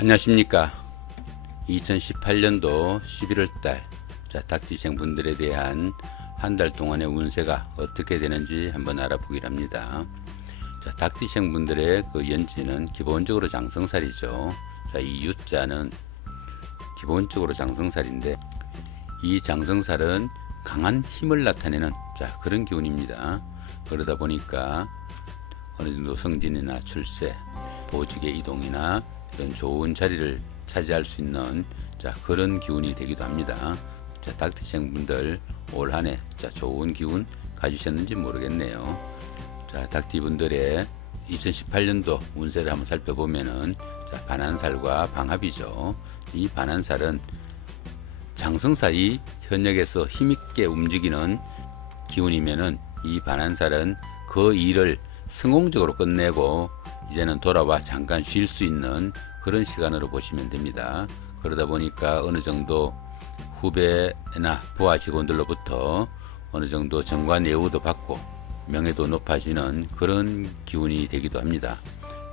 안녕하십니까. 2018년도 11월달 자, 닭지생 분들에 대한 한 달 동안의 운세가 어떻게 되는지 한번 알아보기로 합니다. 자, 닭지생 분들의 그 연지는 기본적으로 장성살이죠. 자, 이 U자는 기본적으로 장성살인데 이 장성살은 강한 힘을 나타내는 자, 그런 기운입니다. 그러다 보니까 어느 정도 성진이나 출세, 보직의 이동이나 이런 좋은 자리를 차지할 수 있는 자, 그런 기운이 되기도 합니다. 자, 닥티생 분들 올 한해 자, 좋은 기운 가지셨는지 모르겠네요. 자, 닥티 분들의 2018년도 운세를 한번 살펴보면은 자, 반한살과 방합이죠. 이 반한살은 장성살이 현역에서 힘있게 움직이는 기운이면은 이 반한살은 그 일을 성공적으로 끝내고 이제는 돌아와 잠깐 쉴 수 있는 그런 시간으로 보시면 됩니다. 그러다 보니까 어느 정도 후배나 부하 직원들로부터 어느 정도 정관 예우도 받고 명예도 높아지는 그런 기운이 되기도 합니다.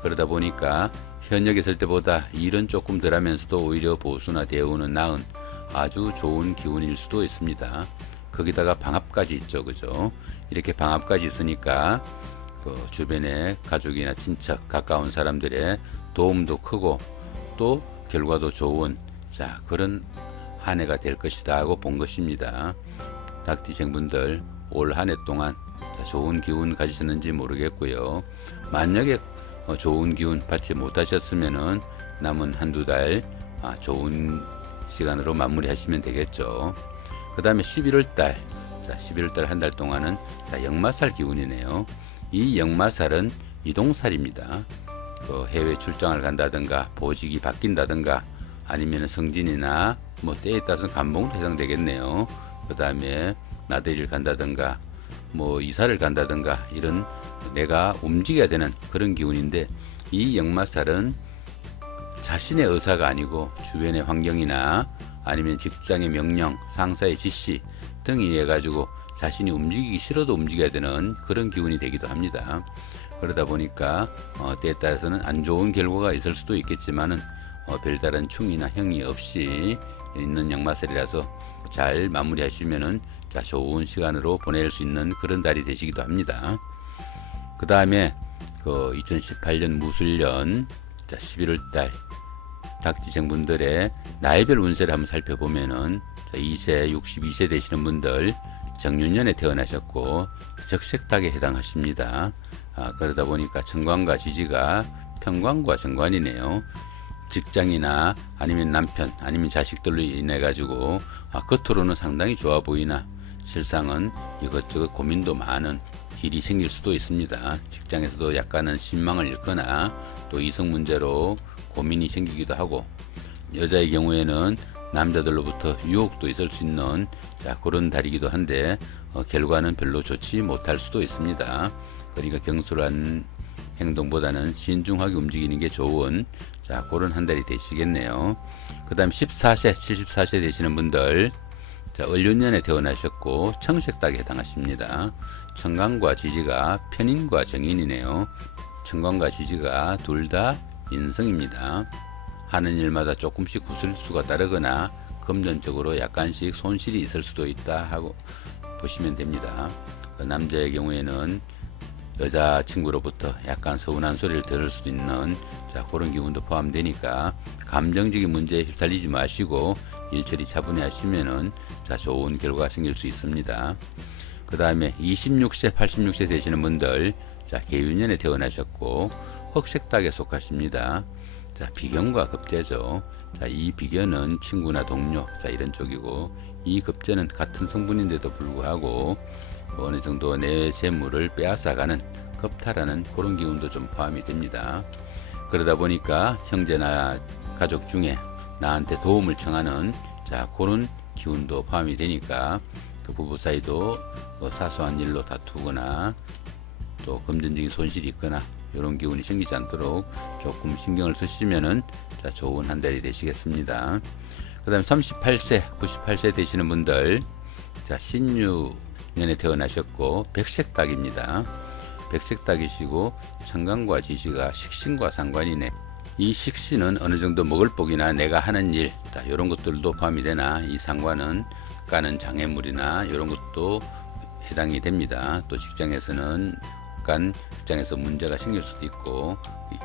그러다 보니까 현역에 있을 때보다 일은 조금 덜 하면서도 오히려 보수나 대우는 나은 아주 좋은 기운일 수도 있습니다. 거기다가 방합까지 있죠. 그죠? 이렇게 방합까지 있으니까 그 주변의 가족이나 친척, 가까운 사람들의 도움도 크고 또 결과도 좋은 자 그런 한 해가 될 것이다 하고 본 것입니다. 닭띠생분들 올 한 해 동안 자, 좋은 기운 가지셨는지 모르겠고요. 만약에 어, 좋은 기운 받지 못하셨으면은 남은 한두 달 아, 좋은 시간으로 마무리하시면 되겠죠. 그 다음에 11월 달, 자, 11월 달 한 달 동안은 자, 역마살 기운이네요. 이 역마살은 이동살입니다. 그 해외 출장을 간다든가 보직이 바뀐다든가 아니면 성진이나 뭐 때에 따라서 감봉도 해당되겠네요. 그 다음에 나들이를 간다든가 뭐 이사를 간다든가 이런 내가 움직여야 되는 그런 기운인데 이 역마살은 자신의 의사가 아니고 주변의 환경이나 아니면 직장의 명령, 상사의 지시 등에 의해 가지고 자신이 움직이기 싫어도 움직여야 되는 그런 기운이 되기도 합니다. 그러다 보니까 어, 때에 따라서는 안 좋은 결과가 있을 수도 있겠지만은 어, 별다른 충이나 형이 없이 있는 역마살이라서 잘 마무리하시면은 자 좋은 시간으로 보낼 수 있는 그런 달이 되시기도 합니다. 그 다음에 그 2018년 무술년 자 11월 달 닭지생분들의 나이별 운세를 한번 살펴보면은 자, 2세, 62세 되시는 분들 정윤년에 태어나셨고 적색닭에 해당하십니다. 아, 그러다 보니까 청관과 지지가 평관과 정관이네요. 직장이나 아니면 남편 아니면 자식들로 인해 가지고 아, 겉으로는 상당히 좋아 보이나 실상은 이것저것 고민도 많은 일이 생길 수도 있습니다. 직장에서도 약간은 신망을 잃거나 또 이성 문제로 고민이 생기기도 하고 여자의 경우에는 남자들로부터 유혹도 있을 수 있는 자, 그런 달이기도 한데 어, 결과는 별로 좋지 못할 수도 있습니다. 그러니까 경솔한 행동보다는 신중하게 움직이는 게 좋은 자 그런 한 달이 되시겠네요. 그 다음 14세, 74세 되시는 분들 자 을륜년에 태어나셨고 청색닭에 해당하십니다. 청강과 지지가 편인과 정인이네요. 청강과 지지가 둘 다 인성입니다. 하는 일마다 조금씩 구슬수가 따르거나 금전적으로 약간씩 손실이 있을 수도 있다 하고 보시면 됩니다. 그 남자의 경우에는 여자친구로부터 약간 서운한 소리를 들을 수도 있는 자 그런 기분도 포함되니까 감정적인 문제에 휩쓸리지 마시고 일처리 차분히 하시면은 자 좋은 결과가 생길 수 있습니다. 그 다음에 26세, 86세 되시는 분들 자 개유년에 태어나셨고 흑색닭에 속하십니다. 자 비견과 급제죠. 자 이 비견은 친구나 동료 자 이런 쪽이고 이 급제는 같은 성분인데도 불구하고 어느 정도 내 재물을 빼앗아가는 겁탈하는 그런 기운도 좀 포함이 됩니다. 그러다 보니까 형제나 가족 중에 나한테 도움을 청하는 자 그런 기운도 포함이 되니까 그 부부 사이도 뭐 사소한 일로 다투거나 또 금전적인 손실이 있거나 이런 기운이 생기지 않도록 조금 신경을 쓰시면은 자 좋은 한 달이 되시겠습니다. 그 다음 38세, 98세 되시는 분들 자 신유 년에 태어나셨고 백색닭입니다. 백색닭이시고 청강과 지시가 식신과 상관이네. 이 식신은 어느 정도 먹을 복이나 내가 하는 일, 자, 이런 것들도 포함이 되나 이 상관은 까는 장애물이나 이런 것도 해당이 됩니다. 또 직장에서는 간 직장에서 문제가 생길 수도 있고 이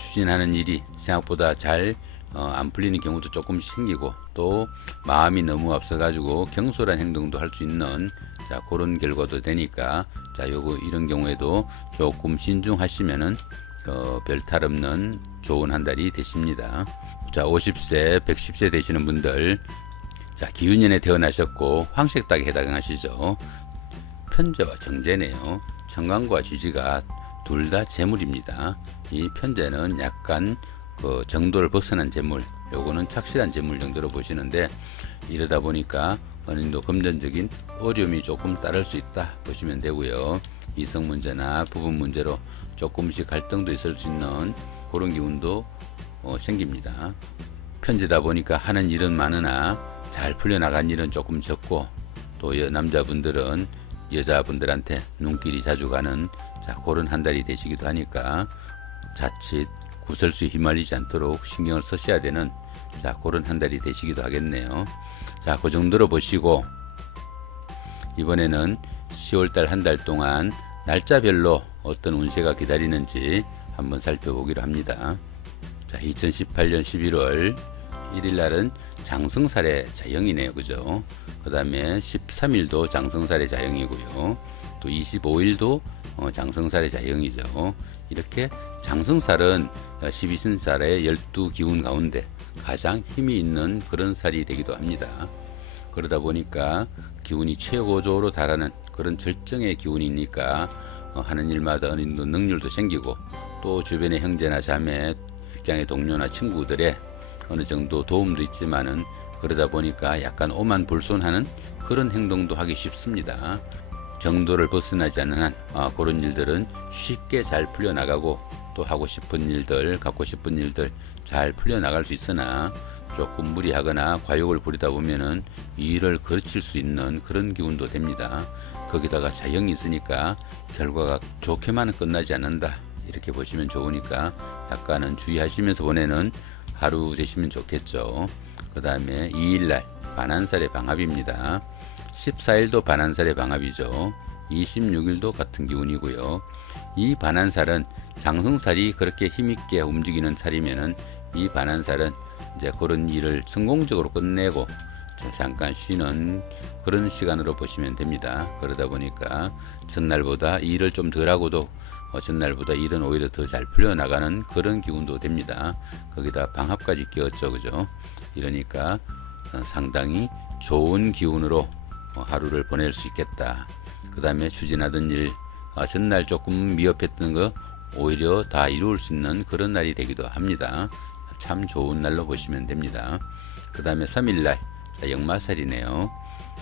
추진하는 일이 생각보다 잘 어, 안 풀리는 경우도 조금씩 생기고 또 마음이 너무 앞서가지고 경솔한 행동도 할 수 있는 자 그런 결과도 되니까 자 요거 이런 경우에도 조금 신중하시면은 어, 별탈 없는 좋은 한 달이 되십니다. 자 50세 110세 되시는 분들 자 기운년에 태어나셨고 황색 닭에 해당하시죠. 편제와 정제네요. 청강과 지지가 둘 다 재물입니다. 이 편제는 약간 그 정도를 벗어난 재물, 요거는 착실한 재물 정도로 보시는데 이러다 보니까 어느 정도 금전적인 어려움이 조금 따를 수 있다 보시면 되고요. 이성 문제나 부분 문제로 조금씩 갈등도 있을 수 있는 그런 기운도 어, 생깁니다. 편지다 보니까 하는 일은 많으나 잘 풀려나간 일은 조금 적고 또 여- 남자분들은 여자분들한테 눈길이 자주 가는 자, 그런 한 달이 되시기도 하니까 자칫 구설수에 휘말리지 않도록 신경을 쓰셔야 되는 자, 그런 한 달이 되시기도 하겠네요. 자, 그 정도로 보시고 이번에는 10월달 한 달 동안 날짜별로 어떤 운세가 기다리는지 한번 살펴보기로 합니다. 자, 2018년 11월 1일 날은 장성살의 자영이네요. 그죠? 그 다음에 13일도 장성살의 자영이고요. 또 25일도 어, 장성살의 자영이죠. 이렇게 장성살은 12신살의 12기운 가운데 가장 힘이 있는 그런 살이 되기도 합니다. 그러다 보니까 기운이 최고조로 달하는 그런 절정의 기운이니까 어, 하는 일마다 어느 정도 능률도 생기고 또 주변의 형제나 자매, 직장의 동료나 친구들의 어느 정도 도움도 있지만은 그러다 보니까 약간 오만 불손하는 그런 행동도 하기 쉽습니다. 정도를 벗어나지 않는 한 아, 그런 일들은 쉽게 잘 풀려나가고 또 하고 싶은 일들, 갖고 싶은 일들 잘 풀려나갈 수 있으나 조금 무리하거나 과욕을 부리다 보면은 일을 거칠 수 있는 그런 기운도 됩니다. 거기다가 자영이 있으니까 결과가 좋게만 끝나지 않는다. 이렇게 보시면 좋으니까 약간은 주의하시면서 보내는 하루 되시면 좋겠죠. 그 다음에 2일날 반한살의 방합입니다. 14일도 반한살의 방합이죠. 26일도 같은 기운이고요. 이 반한살은 장성살이 그렇게 힘있게 움직이는 살이면은 이 반한살은 이제 그런 일을 성공적으로 끝내고 잠깐 쉬는 그런 시간으로 보시면 됩니다. 그러다 보니까 전날보다 일을 좀 덜하고도 어, 전날보다 일은 오히려 더 잘 풀려나가는 그런 기운도 됩니다. 거기다 방합까지 끼웠죠. 그죠? 이러니까 어, 상당히 좋은 기운으로 어, 하루를 보낼 수 있겠다. 그 다음에 추진하던 일, 어, 전날 조금 미흡했던 거 오히려 다 이루을 수 있는 그런 날이 되기도 합니다. 참 좋은 날로 보시면 됩니다. 그 다음에 3일날, 자, 역마살이네요.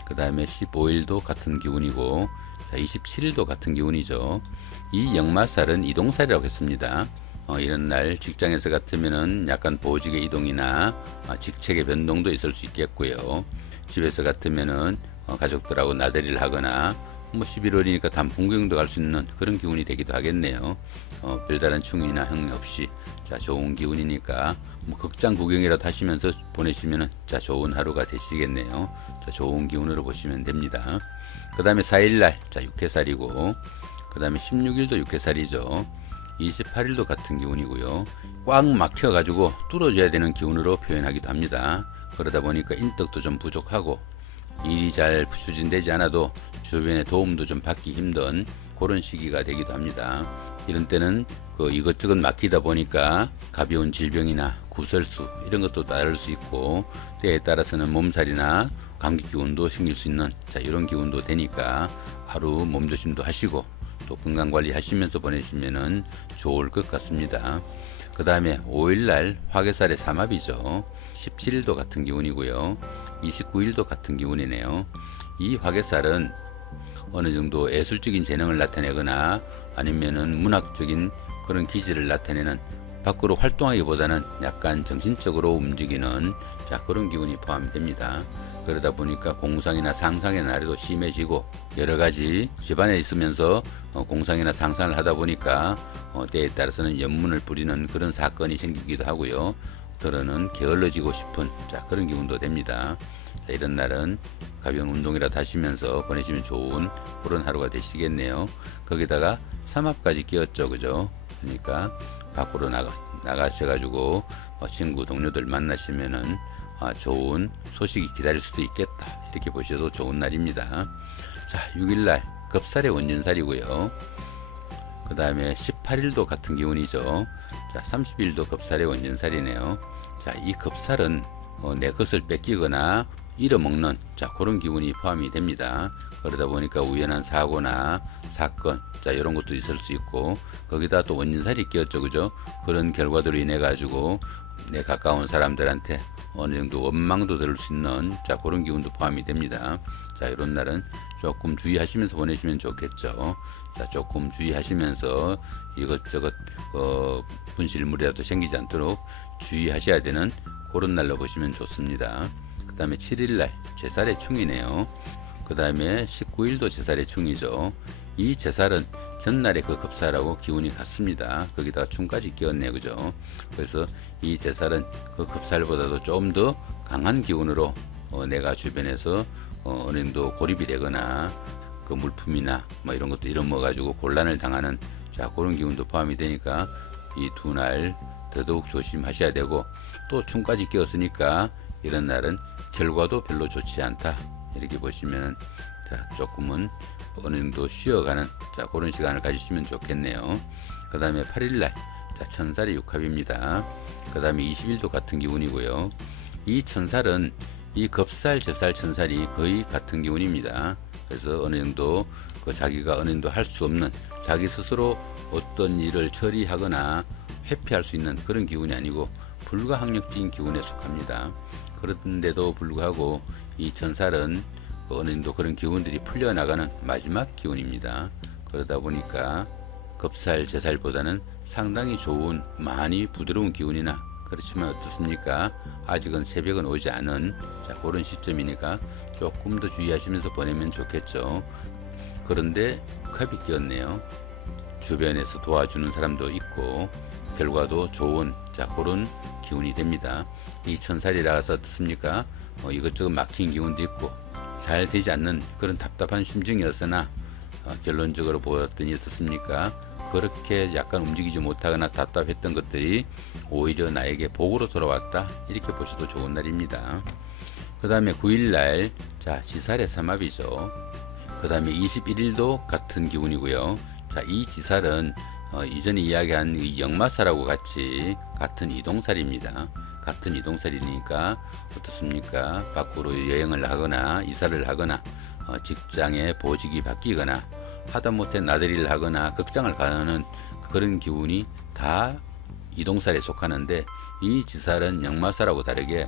그 다음에 15일도 같은 기운이고, 자, 27일도 같은 기운이죠. 이 역마살은 이동살이라고 했습니다. 어, 이런 날 직장에서 같으면은 약간 보직의 이동이나 아, 직책의 변동도 있을 수 있겠고요. 집에서 같으면은 어, 가족들하고 나들이를 하거나 뭐 11월이니까 단풍 구경도 갈 수 있는 그런 기운이 되기도 하겠네요. 어, 별다른 충이나 흥 없이 자 좋은 기운이니까 뭐 극장 구경이라도 하시면서 보내시면은 자 좋은 하루가 되시겠네요. 자 좋은 기운으로 보시면 됩니다. 그 다음에 4일날 자 육해살이고 그 다음에 16일도 육해살이죠. 28일도 같은 기운이고요. 꽉 막혀가지고 뚫어져야 되는 기운으로 표현하기도 합니다. 그러다 보니까 인덕도 좀 부족하고 일이 잘 추진되지 않아도 주변의 도움도 좀 받기 힘든 그런 시기가 되기도 합니다. 이런 때는 그 이것저것 막히다 보니까 가벼운 질병이나 구설수 이런 것도 따를 수 있고 때에 따라서는 몸살이나 감기 기운도 생길 수 있는 자 이런 기운도 되니까 하루 몸조심도 하시고 또 건강 관리 하시면서 보내시면은 좋을 것 같습니다. 그 다음에 5일날 화개살의 삼합이죠. 17일도 같은 기운이고요. 29일도 같은 기운이네요. 이 화개살은 어느 정도 예술적인 재능을 나타내거나 아니면은 문학적인 그런 기질을 나타내는 밖으로 활동하기보다는 약간 정신적으로 움직이는 자 그런 기운이 포함됩니다. 그러다 보니까 공상이나 상상의 날에도 심해지고 여러 가지 집안에 있으면서 어, 공상이나 상상을 하다 보니까 어, 때에 따라서는 연문을 부리는 그런 사건이 생기기도 하고요. 들어는 게을러지고 싶은 자 그런 기운도 됩니다. 자, 이런 날은 가벼운 운동이라도 하시면서 보내시면 좋은 그런 하루가 되시겠네요. 거기다가 삼합까지 끼었죠, 그죠? 그러니까 밖으로 나가 나가셔가지고 어, 친구 동료들 만나시면은 아, 좋은 소식이 기다릴 수도 있겠다 이렇게 보셔도 좋은 날입니다. 자, 6일날 급살의 원진살이고요. 그 다음에 18일도 같은 기운이죠. 자, 30일도 급살의 원진살이네요. 자, 이 급살은 어, 내 것을 뺏기거나 잃어먹는 자 그런 기운이 포함이 됩니다. 그러다 보니까 우연한 사고나 사건 자 이런 것도 있을 수 있고 거기다 또 원진살이 끼었죠, 그죠? 그런 결과들로 인해 가지고 내 가까운 사람들한테 어느 정도 원망도 들을 수 있는 자 그런 기운도 포함이 됩니다. 자 이런 날은 조금 주의하시면서 보내시면 좋겠죠. 자 조금 주의하시면서 이것저것 어, 분실물이라도 생기지 않도록 주의하셔야 되는 그런 날로 보시면 좋습니다. 그 다음에 7일날 제살의 충이네요. 그 다음에 19일도 제살의 충이죠. 이 제살은 전날의 그 급살하고 기운이 같습니다. 거기다가 충까지 끼었네요. 그죠? 그래서 이 제살은 그 급살보다도 좀 더 강한 기운으로 어, 내가 주변에서 어, 정도 고립이 되거나 그 물품이나 뭐 이런 것도 잃어먹어 가지고 곤란을 당하는 자 그런 기운도 포함이 되니까 이 두 날 더더욱 조심하셔야 되고 또 충까지 끼었으니까 이런 날은 결과도 별로 좋지 않다 이렇게 보시면 자 조금은 어느 정도 쉬어가는 자 그런 시간을 가지시면 좋겠네요. 그 다음에 8일날 자 천살이 육합입니다. 그 다음에 20일도 같은 기운이고요. 이 천살은 이 겁살, 제살, 천살이 거의 같은 기운입니다. 그래서 어느 정도 그 자기가 어느 정도 할 수 없는 자기 스스로 어떤 일을 처리하거나 회피할 수 있는 그런 기운이 아니고 불가항력적인 기운에 속합니다. 그런데도 불구하고 이 천살은 그 어느 정도 그런 기운들이 풀려나가는 마지막 기운입니다. 그러다 보니까 겁살, 제살보다는 상당히 좋은 많이 부드러운 기운이나 그렇지만 어떻습니까? 아직은 새벽은 오지 않은 자, 그런 시점이니까 조금 더 주의하시면서 보내면 좋겠죠. 그런데 갑이 끼었네요. 주변에서 도와주는 사람도 있고 결과도 좋은 자 그런 기운이 됩니다. 이 천살이라서 어떻습니까? 어, 이것저것 막힌 기운도 있고 잘 되지 않는 그런 답답한 심정이었으나 어, 결론적으로 보였더니 어떻습니까? 그렇게 약간 움직이지 못하거나 답답했던 것들이 오히려 나에게 복으로 돌아왔다 이렇게 보셔도 좋은 날입니다. 그 다음에 9일날 자 지살의 삼합이죠. 그 다음에 21일도 같은 기운이고요. 자, 이 지살은 어, 이전에 이야기한 이 역마살하고 같이 같은 이동살입니다. 같은 이동살이니까 어떻습니까? 밖으로 여행을 하거나 이사를 하거나 어, 직장에 보직이 바뀌거나 하다못해 나들이를 하거나 극장을 가는 그런 기운이 다 이동살에 속하는데 이 지살은 역마살하고 다르게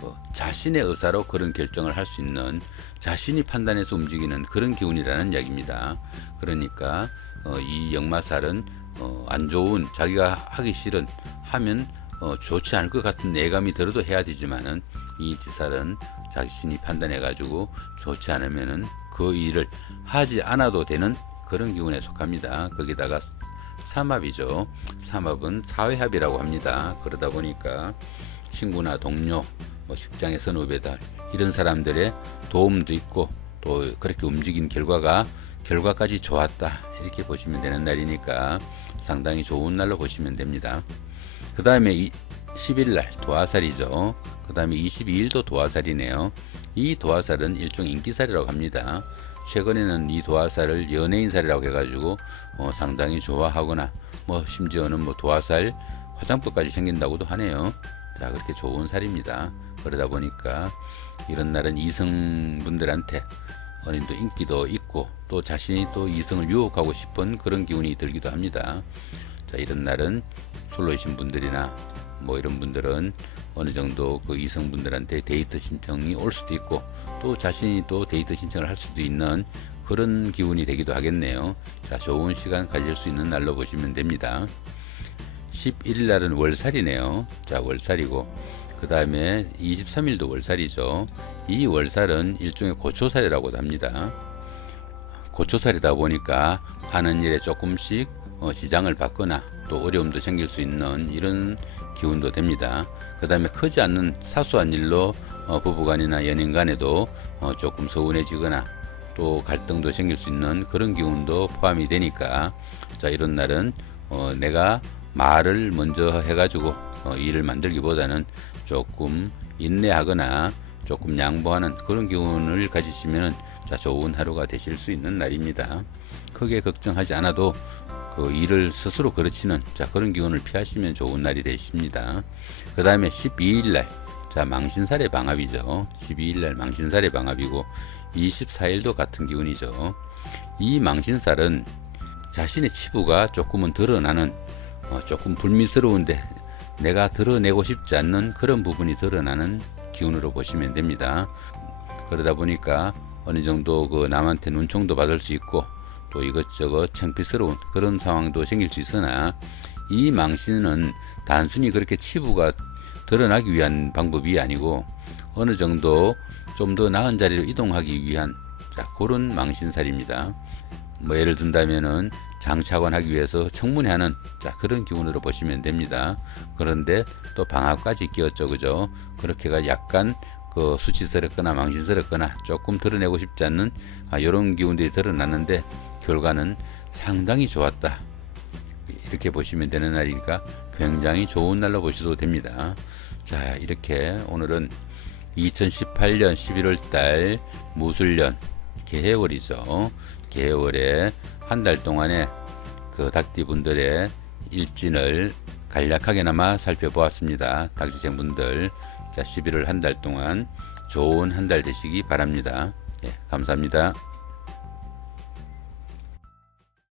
그 자신의 의사로 그런 결정을 할 수 있는 자신이 판단해서 움직이는 그런 기운이라는 이야기입니다. 그러니까 어, 이 역마살은 어, 안 좋은 자기가 하기 싫은 하면 어, 좋지 않을 것 같은 내감이 들어도 해야 되지만은 이 지살은 자신이 판단해 가지고 좋지 않으면은 그 일을 하지 않아도 되는 그런 기운에 속합니다. 거기다가 삼합이죠. 삼합은 사회합이라고 합니다. 그러다 보니까 친구나 동료, 뭐 직장의 선후배들 이런 사람들의 도움도 있고 또 그렇게 움직인 결과가 결과까지 좋았다 이렇게 보시면 되는 날이니까 상당히 좋은 날로 보시면 됩니다. 그 다음에 10일 날 도화살이죠. 그 다음에 22일도 도화살이네요. 이 도화살은 일종 인기살이라고 합니다. 최근에는 이 도화살을 연예인살이라고 해가지고 어, 상당히 좋아하거나 뭐 심지어는 뭐 도화살 화장법까지 생긴다고도 하네요. 자 그렇게 좋은 살입니다. 그러다 보니까 이런 날은 이성분들한테 어느 정도 인기도 있고 또 자신이 또 이성을 유혹하고 싶은 그런 기운이 들기도 합니다. 자 이런 날은 솔로이신 분들이나 뭐 이런 분들은 어느 정도 그 이성분들한테 데이트 신청이 올 수도 있고 또 자신이 또 데이트 신청을 할 수도 있는 그런 기운이 되기도 하겠네요. 자, 좋은 시간 가질 수 있는 날로 보시면 됩니다. 11일 날은 월살이네요. 자, 월살이고 그 다음에 23일도 월살이죠. 이 월살은 일종의 고초살이라고도 합니다. 고초살이다 보니까 하는 일에 조금씩 어, 지장을 받거나 또 어려움도 생길 수 있는 이런 기운도 됩니다. 그 다음에 크지 않는 사소한 일로 어, 부부간이나 연인 간에도 어, 조금 서운해지거나 또 갈등도 생길 수 있는 그런 기운도 포함이 되니까 자 이런 날은 어, 내가 말을 먼저 해가지고 어, 일을 만들기보다는 조금 인내하거나 조금 양보하는 그런 기운을 가지시면 자 좋은 하루가 되실 수 있는 날입니다. 크게 걱정하지 않아도 그 일을 스스로 그르치는 자 그런 기운을 피하시면 좋은 날이 되십니다. 그 다음에 12일 날, 자 망신살의 방합이죠. 12일 날 망신살의 방합이고 24일도 같은 기운이죠. 이 망신살은 자신의 치부가 조금은 드러나는 어, 조금 불미스러운데 내가 드러내고 싶지 않는 그런 부분이 드러나는 기운으로 보시면 됩니다. 그러다 보니까 어느 정도 그 남한테 눈총도 받을 수 있고 또 이것저것 창피스러운 그런 상황도 생길 수 있으나 이 망신은 단순히 그렇게 치부가 드러나기 위한 방법이 아니고 어느 정도 좀 더 나은 자리로 이동하기 위한 자 그런 망신살입니다. 뭐 예를 든다면은 장차관 하기 위해서 청문회하는 자 그런 기운으로 보시면 됩니다. 그런데 또 방학까지 끼었죠, 그죠? 그렇게가 약간 그 수치스럽거나 망신스럽거나 조금 드러내고 싶지 않는 아, 이런 기운들이 드러나는데 결과는 상당히 좋았다. 이렇게 보시면 되는 날이니까 굉장히 좋은 날로 보셔도 됩니다. 자, 이렇게 오늘은 2018년 11월 달 무술년 개해월이죠. 개해월에 한 달 동안의 그 닭띠 분들의 일진을 간략하게나마 살펴보았습니다. 닭지생 분들, 자 11월 한 달 동안 좋은 한 달 되시기 바랍니다. 예, 감사합니다.